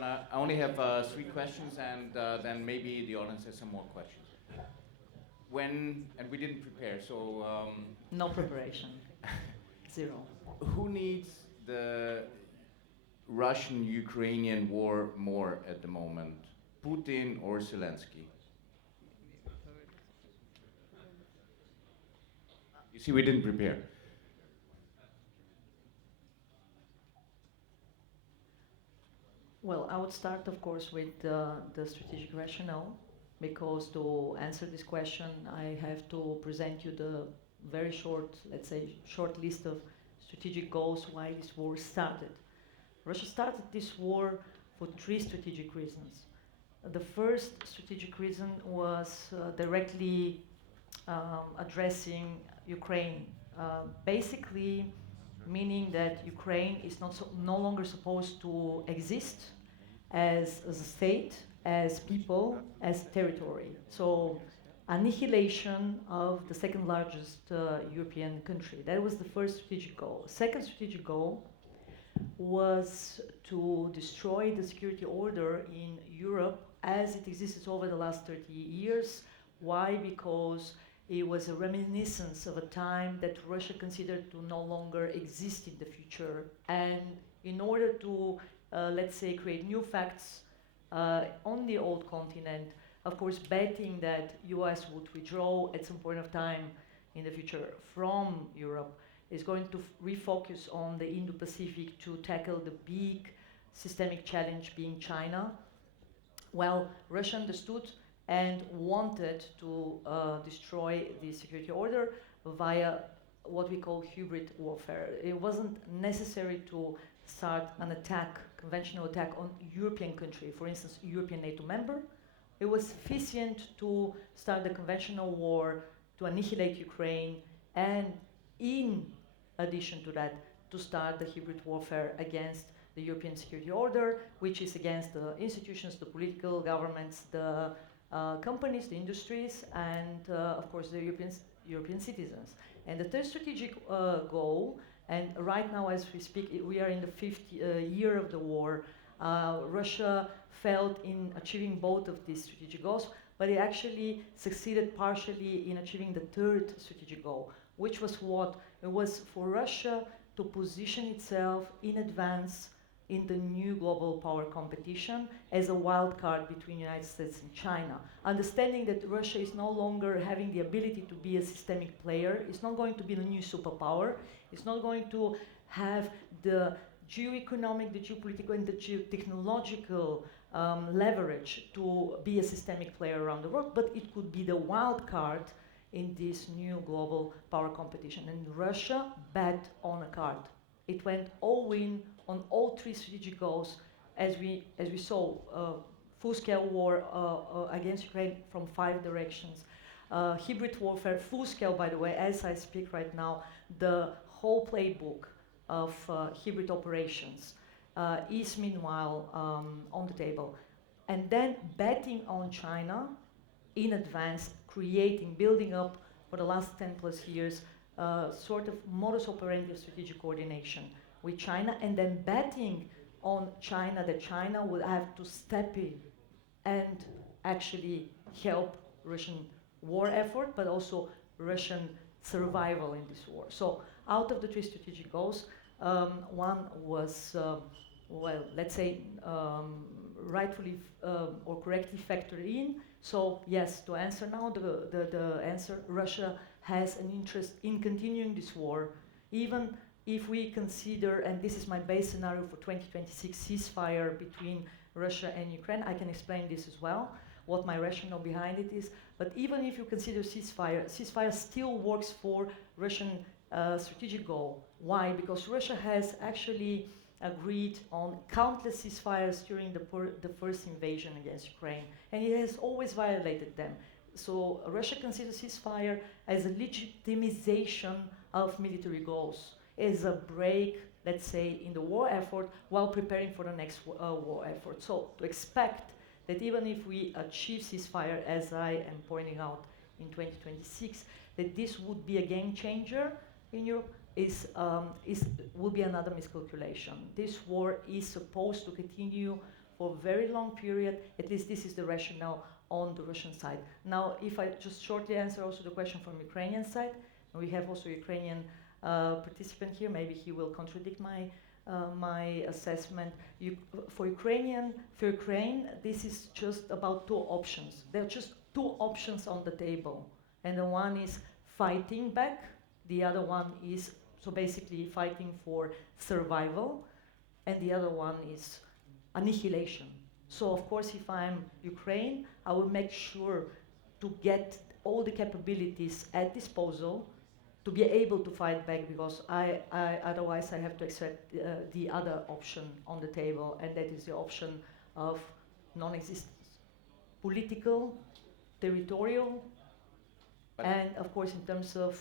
I only have 3 questions, and then maybe the audience has some more questions. And we didn't prepare, so No preparation. Zero. who needs the Russian-Ukrainian war more at the moment, Putin or Zelensky? You see, we didn't prepare. Well, I would start, of course, with the strategic rationale, because to answer this question, I have to present you the very short, let's say, short list of strategic goals why this war started. Russia started this war for 3 strategic reasons. The first strategic reason was directly addressing Ukraine, basically meaning that Ukraine is no longer supposed to exist as a state, as people, as territory. So annihilation of the second largest European country. That was the first strategic goal. Second strategic goal was to destroy the security order in Europe as it existed over the last 30 years. Why? Because it was a reminiscence of a time that Russia considered to no longer exist in the future. And in order to, let's say, create new facts on the old continent, of course, betting that US would withdraw at some point of time in the future from Europe, is going to refocus on the Indo-Pacific to tackle the big systemic challenge being China. Well, Russia understood and wanted to destroy the security order via what we call hybrid warfare. It wasn't necessary to start an attack, conventional attack on European country, for instance, European NATO member. It was sufficient to start the conventional war to annihilate Ukraine, and in addition to that, to start the hybrid warfare against the European security order, which is against the institutions, the political governments, the companies, the industries, and of course the European citizens. And the third strategic goal, and right now as we speak, we are in the 5th year of the war, Russia failed in achieving both of these strategic goals, but it actually succeeded partially in achieving the third strategic goal, which was what? It was for Russia to position itself in advance in the new global power competition as a wild card between the United States and China. Understanding that Russia is no longer having the ability to be a systemic player, it's not going to be the new superpower, it's not going to have the geoeconomic, the geopolitical, and the geotechnological leverage to be a systemic player around the world, but it could be the wild card in this new global power competition. And Russia bet on a card. It went all in on all 3 strategic goals, as we saw, full-scale war against Ukraine from 5 directions. Hybrid warfare, full-scale, by the way, as I speak right now, the whole playbook of hybrid operations is meanwhile on the table. And then betting on China in advance, creating, building up for the last 10 plus years, sort of modus operandi of strategic coordination with China, and then betting on China that China would have to step in and actually help Russian war effort, but also Russian survival in this war. So out of the 3 strategic goals, one was, well, let's say, rightfully or correctly factored in. So yes, to answer now, the answer, Russia has an interest in continuing this war, even if we consider, and this is my base scenario for 2026 ceasefire between Russia and Ukraine. I can explain this as well, what my rationale behind it is. But even if you consider ceasefire still works for Russian strategic goal. Why? Because Russia has actually agreed on countless ceasefires during the first invasion against Ukraine, and it has always violated them. So Russia considers ceasefire as a legitimization of military goals, as a break, let's say, in the war effort while preparing for the next war effort. So to expect that even if we achieve ceasefire, as I am pointing out in 2026, that this would be a game changer in Europe will be another miscalculation. This war is supposed to continue for a very long period. At least this is the rationale on the Russian side. Now, if I just shortly answer also the question from Ukrainian side, we have also Ukrainian participant here. Maybe he will contradict my assessment. For Ukraine, this is just about two options. There are just two options on the table, and the one is fighting back. The other one is so basically fighting for survival, and the other one is annihilation. So of course, if I'm Ukraine, I will make sure to get all the capabilities at disposal to be able to fight back, because otherwise I have to accept the other option on the table, and that is the option of non-existence, political, territorial, and of course in terms of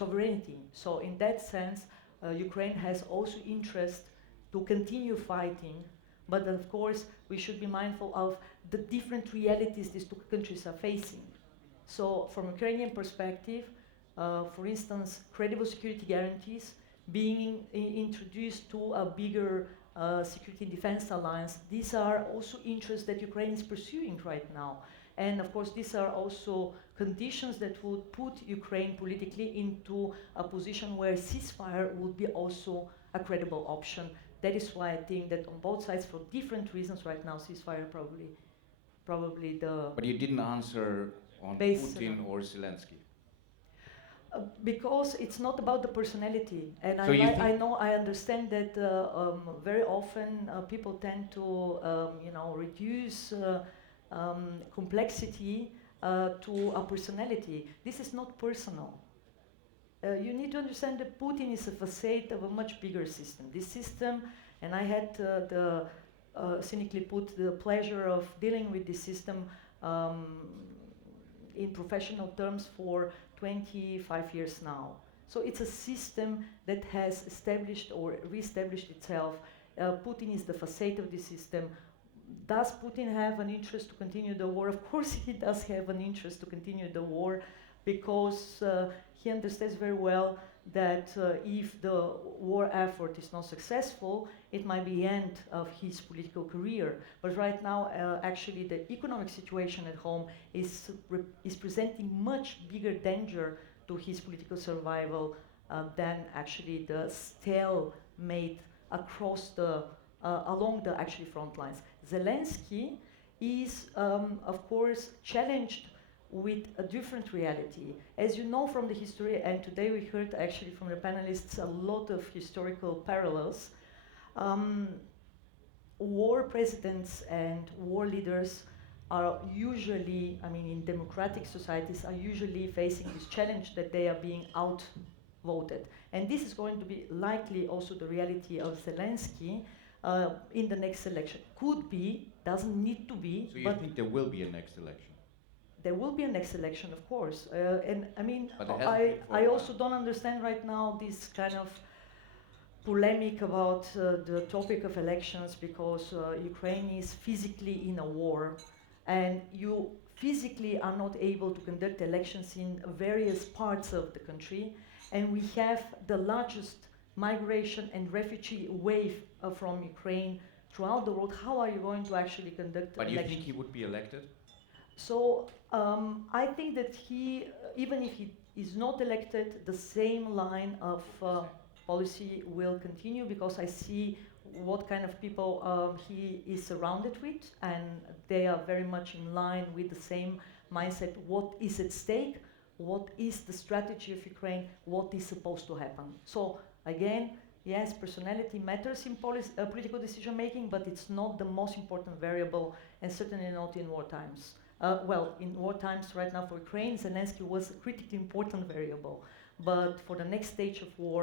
sovereignty. So in that sense, Ukraine has also interest to continue fighting, but of course we should be mindful of the different realities these two countries are facing. So from a Ukrainian perspective, for instance, credible security guarantees being introduced to a bigger security and defense alliance, these are also interests that Ukraine is pursuing right now. And of course, these are also conditions that would put Ukraine politically into a position where ceasefire would be also a credible option. That is why I think that on both sides, for different reasons right now, ceasefire probably the... But you didn't answer on Putin or Zelensky. Because it's not about the personality, and so I understand that very often people tend to reduce complexity to a personality. This is not personal. You need to understand that Putin is a facade of a much bigger system. This system, and I had cynically put the pleasure of dealing with this system in professional terms for 25 years now. So it's a system that has established or re-established itself. Putin is the facade of the system. Does Putin have an interest to continue the war? Of course he does have an interest to continue the war, because he understands very well that if the war effort is not successful, it might be the end of his political career. But right now, actually, the economic situation at home is presenting much bigger danger to his political survival than actually the stalemate across along the actually front lines. Zelensky is, of course, challenged with a different reality. As you know from the history, and today we heard actually from the panelists a lot of historical parallels, war presidents and war leaders are usually, in democratic societies, are usually facing this challenge that they are being outvoted. And this is going to be likely also the reality of Zelensky in the next election. Could be, doesn't need to be. So you think there will be a next election? There will be a next election, of course. And I also don't understand right now this kind of polemic about the topic of elections, because Ukraine is physically in a war, and you physically are not able to conduct elections in various parts of the country, and we have the largest migration and refugee wave from Ukraine throughout the world. How are you going to actually conduct elections? But you think he would be elected? So I think that he, even if he is not elected, the same line of policy will continue, because I see what kind of people he is surrounded with, and they are very much in line with the same mindset. What is at stake? What is the strategy of Ukraine? What is supposed to happen? So again, yes, personality matters in political decision making, but it's not the most important variable, and certainly not in war times. Well, in war times right now for Ukraine, Zelensky was a critically important variable. But for the next stage of war,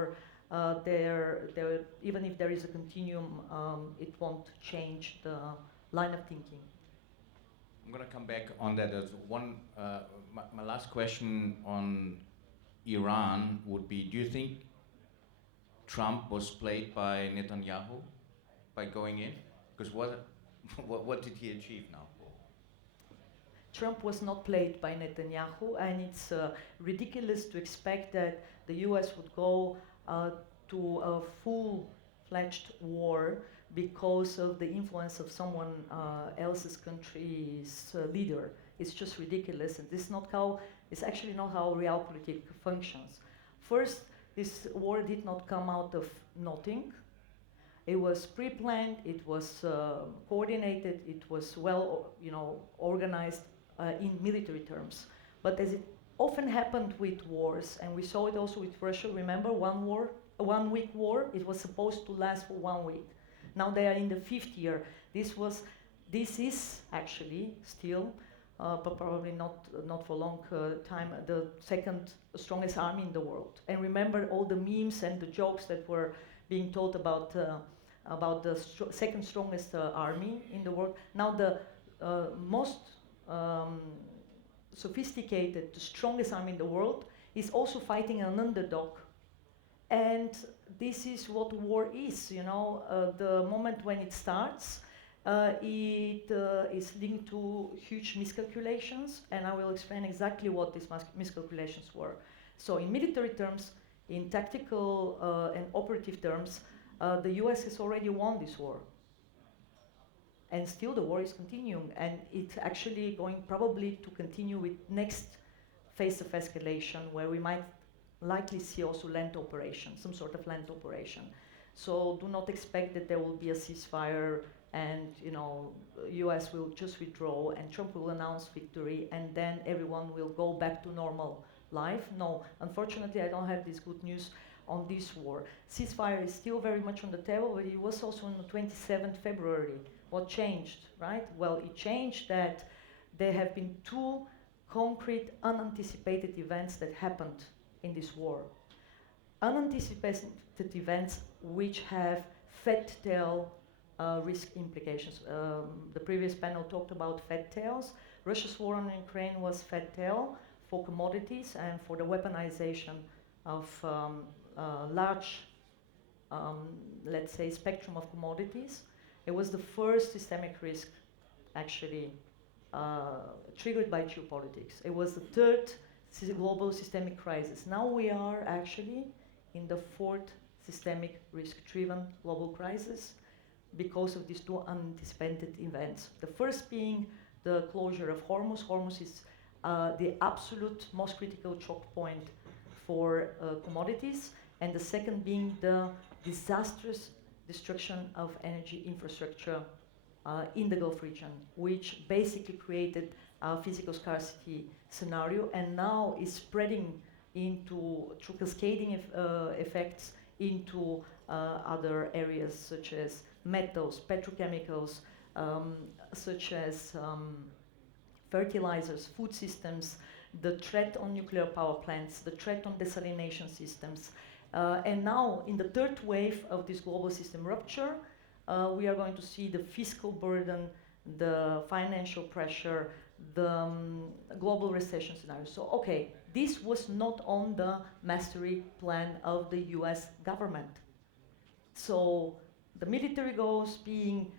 even if there is a continuum, it won't change the line of thinking. I'm going to come back on that. As one, my last question on Iran would be, do you think Trump was played by Netanyahu by going in? Because what did he achieve now? Trump was not played by Netanyahu, and it's ridiculous to expect that the US would go to a full-fledged war because of the influence of someone else's country's leader. It's just ridiculous, and it's actually not how realpolitik functions. First, this war did not come out of nothing. It was pre-planned, it was coordinated, it was well, organized in military terms. But as it often happened with wars, and we saw it also with Russia, remember one week war, it was supposed to last for 1 week. Now they are in the 5th year. This is actually still, but probably not for a long time, the second strongest army in the world. And remember all the memes and the jokes that were being told about the second strongest army in the world. Now the most sophisticated, the strongest army in the world is also fighting an underdog. And this is what war is, the moment when it starts, it is linked to huge miscalculations, and I will explain exactly what these miscalculations were. So in military terms, in tactical and operative terms, the US has already won this war. And still the war is continuing, and it's actually going probably to continue with next phase of escalation, where we might likely see also land operation, some sort of land operation. So do not expect that there will be a ceasefire and US will just withdraw and Trump will announce victory and then everyone will go back to normal life. No, unfortunately I don't have this good news on this war. Ceasefire is still very much on the table, but it was also on the 27th February. What changed, right? Well, it changed that there have been 2 concrete unanticipated events that happened in this war. Unanticipated events which have fat tail risk implications. The previous panel talked about fat tails. Russia's war on Ukraine was fat tail for commodities and for the weaponization of large, let's say, spectrum of commodities. It was the first systemic risk actually triggered by geopolitics. It was the 3rd global systemic crisis. Now we are actually in the 4th systemic risk-driven global crisis because of these 2 unanticipated events. The first being the closure of Hormuz. Hormuz is the absolute most critical choke point for commodities, and the second being the disastrous destruction of energy infrastructure in the Gulf region, which basically created a physical scarcity scenario and now is spreading through cascading effects into other areas such as metals, petrochemicals, such as fertilizers, food systems, the threat on nuclear power plants, the threat on desalination systems. And now, in the 3rd wave of this global system rupture, we are going to see the fiscal burden, the financial pressure, the global recession scenario. So, okay, this was not on the mastery plan of the US government. So, the military goals being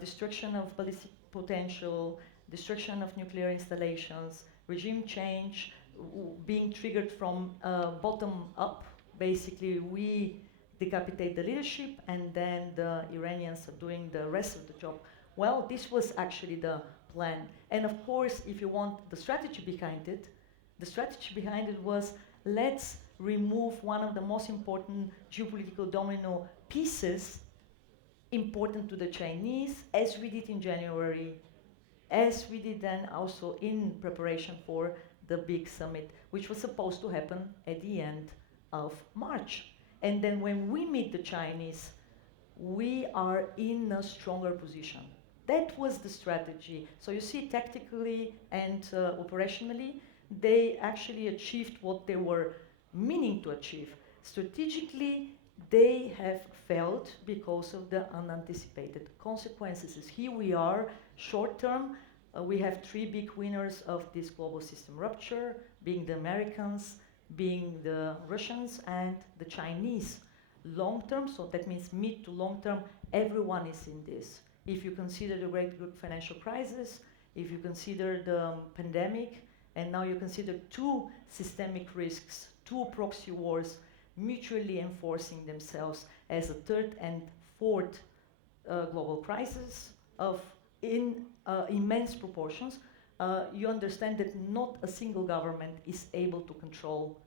destruction of ballistic potential, destruction of nuclear installations, regime change being triggered from bottom up. Basically, we decapitate the leadership and then the Iranians are doing the rest of the job. Well, this was actually the plan. And of course, if you want the strategy behind it, the strategy behind it was, let's remove one of the most important geopolitical domino pieces important to the Chinese, as we did in January, as we did then also in preparation for the big summit, which was supposed to happen at the end of March. And then when we meet the Chinese, we are in a stronger position. That was the strategy. So you see, tactically and operationally, they actually achieved what they were meaning to achieve. Strategically, they have failed because of the unanticipated consequences. Here we are, short term, we have 3 big winners of this global system rupture, being the Americans, being the Russians, and the Chinese. Long term, so that means mid to long term, everyone is in this. If you consider the great financial crisis, if you consider the pandemic, and now you consider 2 systemic risks, 2 proxy wars mutually enforcing themselves as a 3rd and 4th global crisis of immense proportions, you understand that not a single government is able to control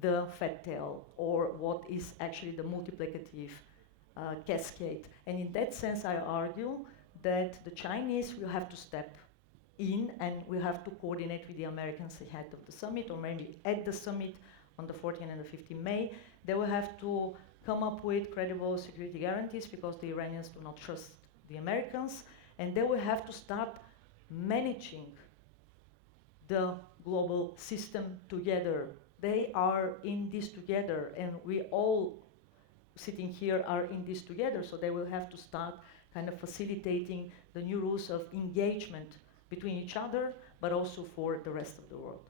the fat tail, or what is actually the multiplicative cascade. And in that sense, I argue that the Chinese will have to step in, and we have to coordinate with the Americans ahead of the summit, or maybe at the summit on the 14th and the 15th May. They will have to come up with credible security guarantees, because the Iranians do not trust the Americans, and they will have to start managing the global system together. They are in this together, and we all sitting here are in this together, so they will have to start kind of facilitating the new rules of engagement between each other, but also for the rest of the world.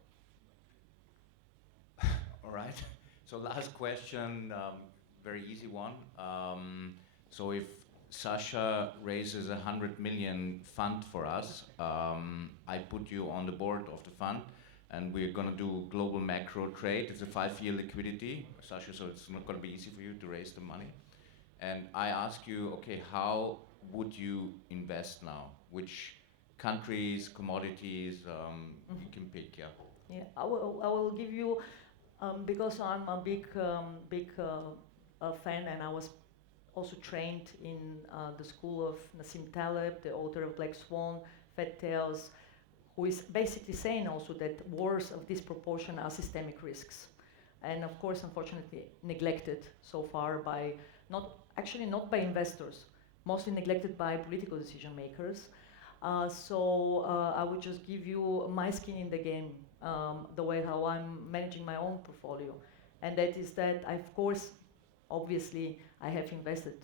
All right. So last question, very easy one. So if Sasha raises 100 million fund for us, I put you on the board of the fund, and we're going to do global macro trade. It's a 5-year liquidity, Sasha, so it's not going to be easy for you to raise the money. And I ask you, okay, how would you invest now? Which countries, commodities, you can pick, yeah. Yeah, I will give you, because I'm a big fan, and I was also trained in the school of Nassim Taleb, the author of Black Swan, Fat Tails, who is basically saying also that wars of this proportion are systemic risks. And of course, unfortunately, neglected so far by, not by investors, mostly neglected by political decision makers. So I would just give you my skin in the game, the way how I'm managing my own portfolio. And that is that, of course, obviously, I have invested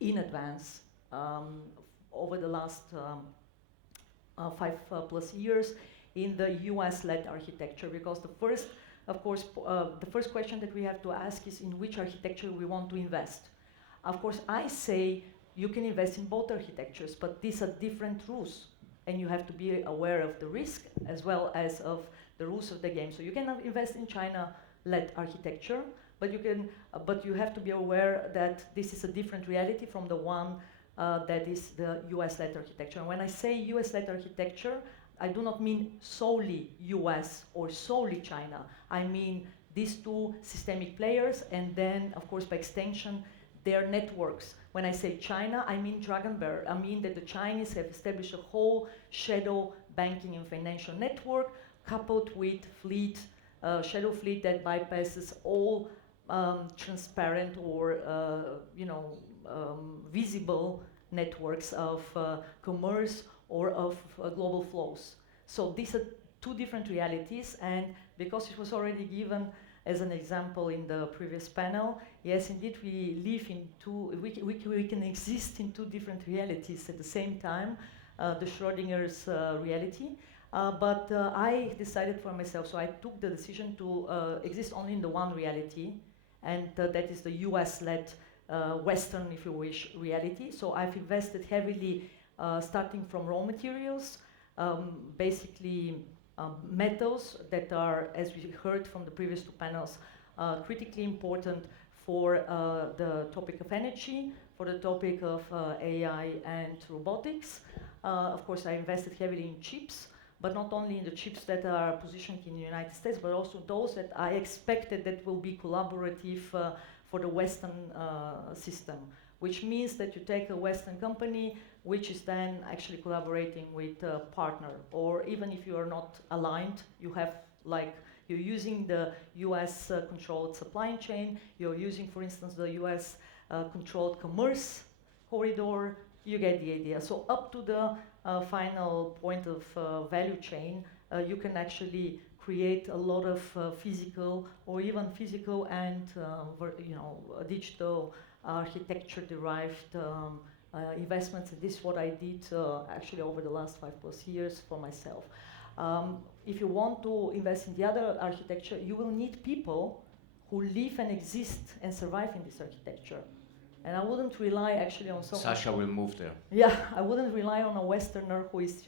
in advance over the last 5+ years in the US-led architecture, because the first, of course, the first question that we have to ask is in which architecture we want to invest. Of course, I say you can invest in both architectures, but these are different rules, and you have to be aware of the risk as well as of the rules of the game. So you can invest in China-led architecture, but you have to be aware that this is a different reality from the one that is the US-led architecture. And when I say US-led architecture, I do not mean solely US or solely China. I mean these two systemic players, and then, of course, by extension, their networks. When I say China, I mean Dragon Bear. I mean that the Chinese have established a whole shadow banking and financial network, coupled with shadow fleet that bypasses all transparent or visible networks of commerce or of global flows. So these are two different realities, and because it was already given as an example in the previous panel, yes, indeed, we live in we can exist in two different realities at the same time, the Schrodinger's reality. But I decided for myself, so I took the decision to exist only in the one reality, and that is the US-led Western, if you wish, reality. So I've invested heavily, starting from raw materials, basically metals that are, as we heard from the previous two panels, critically important for the topic of energy, for the topic of AI and robotics. Of course, I invested heavily in chips, but not only in the chips that are positioned in the United States, but also those that I expected that will be collaborative for the Western system, which means that you take a Western company which is then actually collaborating with a partner, or even if you are not aligned, you have, like, you're using the US controlled supply chain, you're using, for instance, the US controlled commerce corridor, you get the idea. So up to the final point of value chain, you can actually create a lot of physical or even physical and digital architecture derived investments. And this is what I did actually over the last 5+ years for myself. If you want to invest in the other architecture, you will need people who live and exist and survive in this architecture. And I wouldn't rely actually on someone. Sasha will move there. Yeah, I wouldn't rely on a Westerner who is,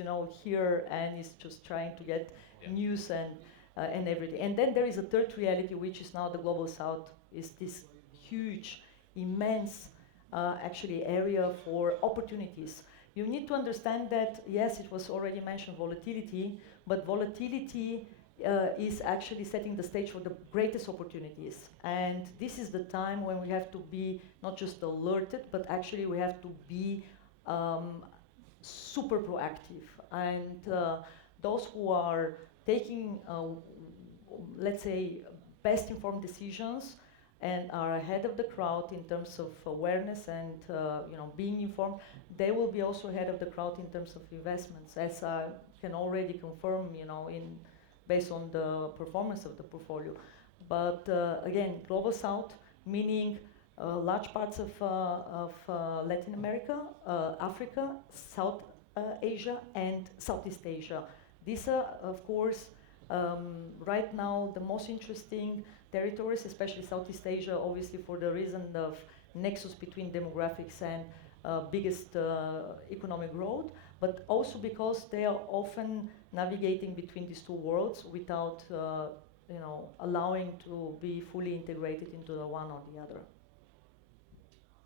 here and is just trying to get news and everything. And then there is a third reality, which is now the global south, is this huge, immense actually area for opportunities. You need to understand that, yes, it was already mentioned volatility, but volatility is actually setting the stage for the greatest opportunities. And this is the time when we have to be not just alerted, but actually we have to be super proactive. And those who are taking, let's say, best informed decisions and are ahead of the crowd in terms of awareness and being informed, they will be also ahead of the crowd in terms of investments, as I can already confirm, based on the performance of the portfolio. But again, Global South, meaning large parts of Latin America, Africa, South Asia, and Southeast Asia. These are, of course, right now the most interesting territories, especially Southeast Asia, obviously for the reason of nexus between demographics and biggest economic growth, but also because they are often navigating between these two worlds without allowing to be fully integrated into the one or the other.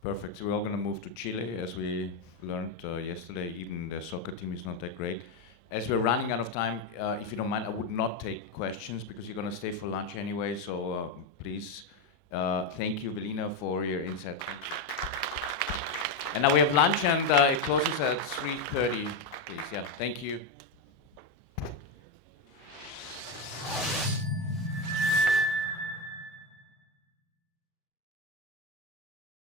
Perfect. So we're all going to move to Chile, as we learned yesterday. Even the soccer team is not that great. As we're running out of time, if you don't mind, I would not take questions because you're going to stay for lunch anyway. So please, thank you, Velina, for your insight. Thank you. And now we have lunch, and it closes at 3:30. Please, yeah. Thank you.